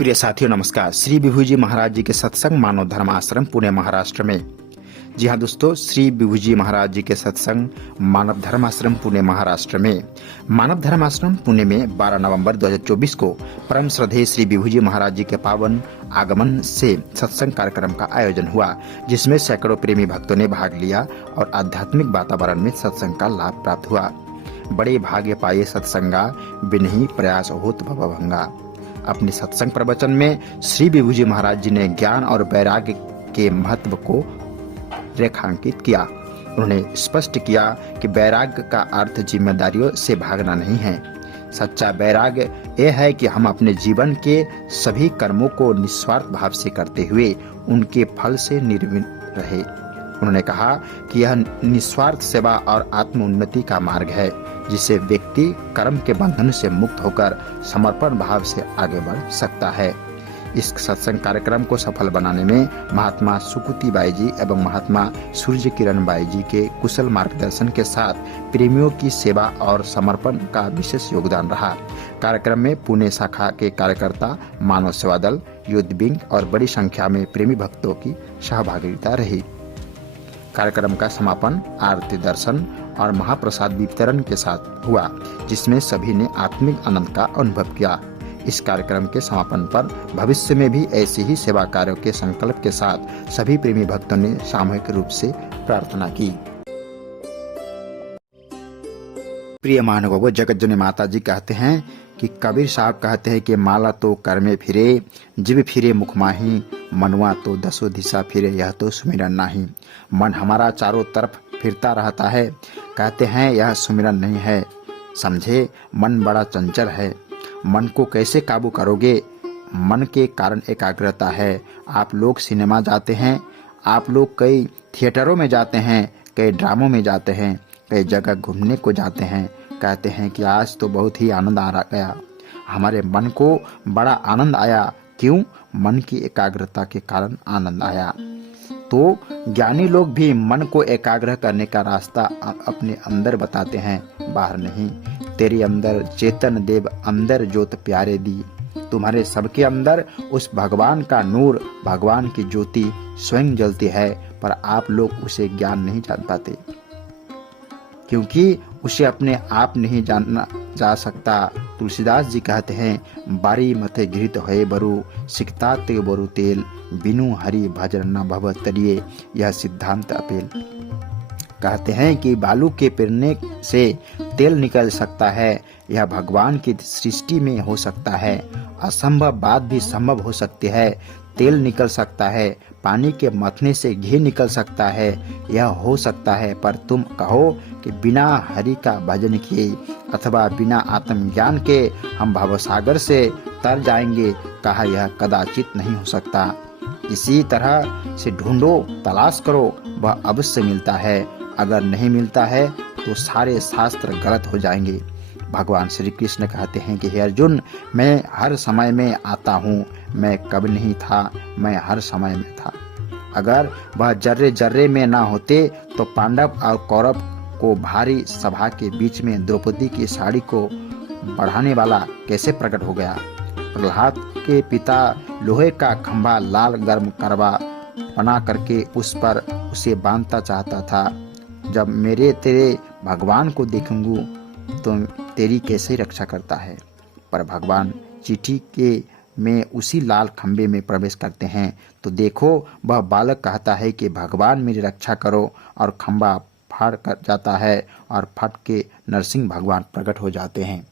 प्रिय साथियों नमस्कार। श्री विभूजी महाराज जी के सत्संग मानव धर्म आश्रम पुणे महाराष्ट्र में। जी हाँ दोस्तों, श्री विभूजी महाराज जी के सत्संग मानव धर्म आश्रम पुणे महाराष्ट्र में मानव धर्म आश्रम पुणे में 12 नवंबर 2024 को परम श्रद्धेय श्री विभूजी महाराज जी के पावन आगमन से सत्संग कार्यक्रम का आयोजन हुआ, जिसमें सैकड़ों प्रेमी भक्तों ने भाग लिया और आध्यात्मिक वातावरण में सत्संग का लाभ प्राप्त हुआ। बड़े भाग्य पाए सत्संगा बिनहि प्रयास होत भवभंगा। अपने सत्संग प्रवचन में श्री विभूजी महाराज जी ने ज्ञान और वैराग्य के महत्व को रेखांकित किया। उन्होंने स्पष्ट किया कि वैराग्य का अर्थ जिम्मेदारियों से भागना नहीं है। सच्चा वैराग्य यह है कि हम अपने जीवन के सभी कर्मों को निस्वार्थ भाव से करते हुए उनके फल से निर्विन्न रहे। उन्होंने कहा कि यह निस्वार्थ सेवा और आत्म उन्नति का मार्ग है, जिससे व्यक्ति कर्म के बंधन से मुक्त होकर समर्पण भाव से आगे बढ़ सकता है। इस सत्संग कार्यक्रम को सफल बनाने में महात्मा सुकुती बाई जी एवं महात्मा सूर्य किरण बाई जी के कुशल मार्गदर्शन के साथ प्रेमियों की सेवा और समर्पण का विशेष योगदान रहा। कार्यक्रम में पुणे शाखा के कार्यकर्ता, मानव सेवा दल, युद्ध विंग और बड़ी संख्या में प्रेमी भक्तों की सहभागिता रही। कार्यक्रम का समापन आरती दर्शन और महाप्रसाद वितरण के साथ हुआ, जिसमें सभी ने आत्मिक आनंद का अनुभव किया। इस कार्यक्रम के समापन पर भविष्य में भी ऐसे ही सेवा कार्यों के संकल्प के साथ सभी प्रेमी भक्तों ने सामूहिक रूप से प्रार्थना की। प्रिय महानुभावों, जगत जननी माता जी कहते हैं कि कबीर साहब कहते हैं कि माला तो कर में फिरे, जीव फिरे मुख माही, मनुआ तो दसो दिशा फिरे, यह तो सुमिरन नाही। मन हमारा चारों तरफ फिरता रहता है, कहते हैं यह सुमिरन नहीं है। समझे, मन बड़ा चंचल है। मन को कैसे काबू करोगे? मन के कारण एकाग्रता है। आप लोग सिनेमा जाते हैं, आप लोग कई थिएटरों में जाते हैं, कई ड्रामों में जाते हैं, कई जगह घूमने को जाते हैं, कहते हैं कि आज तो बहुत ही आनंद आ गया, हमारे मन को बड़ा आनंद आया। क्यों? मन की एकाग्रता के कारण आनंद आया। तो ज्ञानी लोग भी मन को एकाग्र करने का रास्ता अपने अंदर बताते हैं, बाहर नहीं। तेरे अंदर चेतन देव अंदर ज्योत प्यारे दी। तुम्हारे सबके अंदर उस भगवान का नूर, भगवान की ज्योति स्वयं जलती है, पर आप लोग उसे ज्ञान नहीं जान पाते, क्योंकि उसे अपने आप नहीं जाना जा सकता। तुलसीदास जी कहते हैं, बारी मथे घृत होए बरु, सिकता ते बरु तेल, बिनु हरि भजन न भव तरिए, यह सिद्धांत अपेल। कहते हैं कि बालू के पिरने से तेल निकल सकता है, यह भगवान की सृष्टि में हो सकता है। असंभव बात भी संभव हो सकती है। तेल निकल सकता है, पानी के मथने से घी निकल सकता है, यह हो सकता है। पर तुम कहो कि बिना हरि का भजन किए अथवा बिना आत्मज्ञान के हम भवसागर से तर जाएंगे, कहा यह कदाचित नहीं हो सकता। इसी तरह से ढूंढो, तलाश करो, वह अवश्य मिलता है। अगर नहीं मिलता है तो सारे शास्त्र गलत हो जाएंगे। भगवान श्री कृष्ण कहते हैं कि हे अर्जुन, मैं हर समय में आता हूँ, मैं कब नहीं था, मैं हर समय में था। अगर वह जर्रे जर्रे में ना होते तो पांडव और कौरव को भारी सभा के बीच में द्रौपदी की साड़ी को बढ़ाने वाला कैसे प्रकट हो गया? प्रहलाद के पिता लोहे का खंभा लाल गर्म करवा बना करके उस पर उसे बांधता चाहता था। जब मेरे तेरे भगवान को देखूंगा तो तेरी कैसे रक्षा करता है? पर भगवान चिट्ठी के में उसी लाल खंबे में प्रवेश करते हैं तो देखो, वह बालक कहता है कि भगवान मेरी रक्षा करो, और खंबा फाड़ कर जाता है और फट के नरसिंह भगवान प्रकट हो जाते हैं।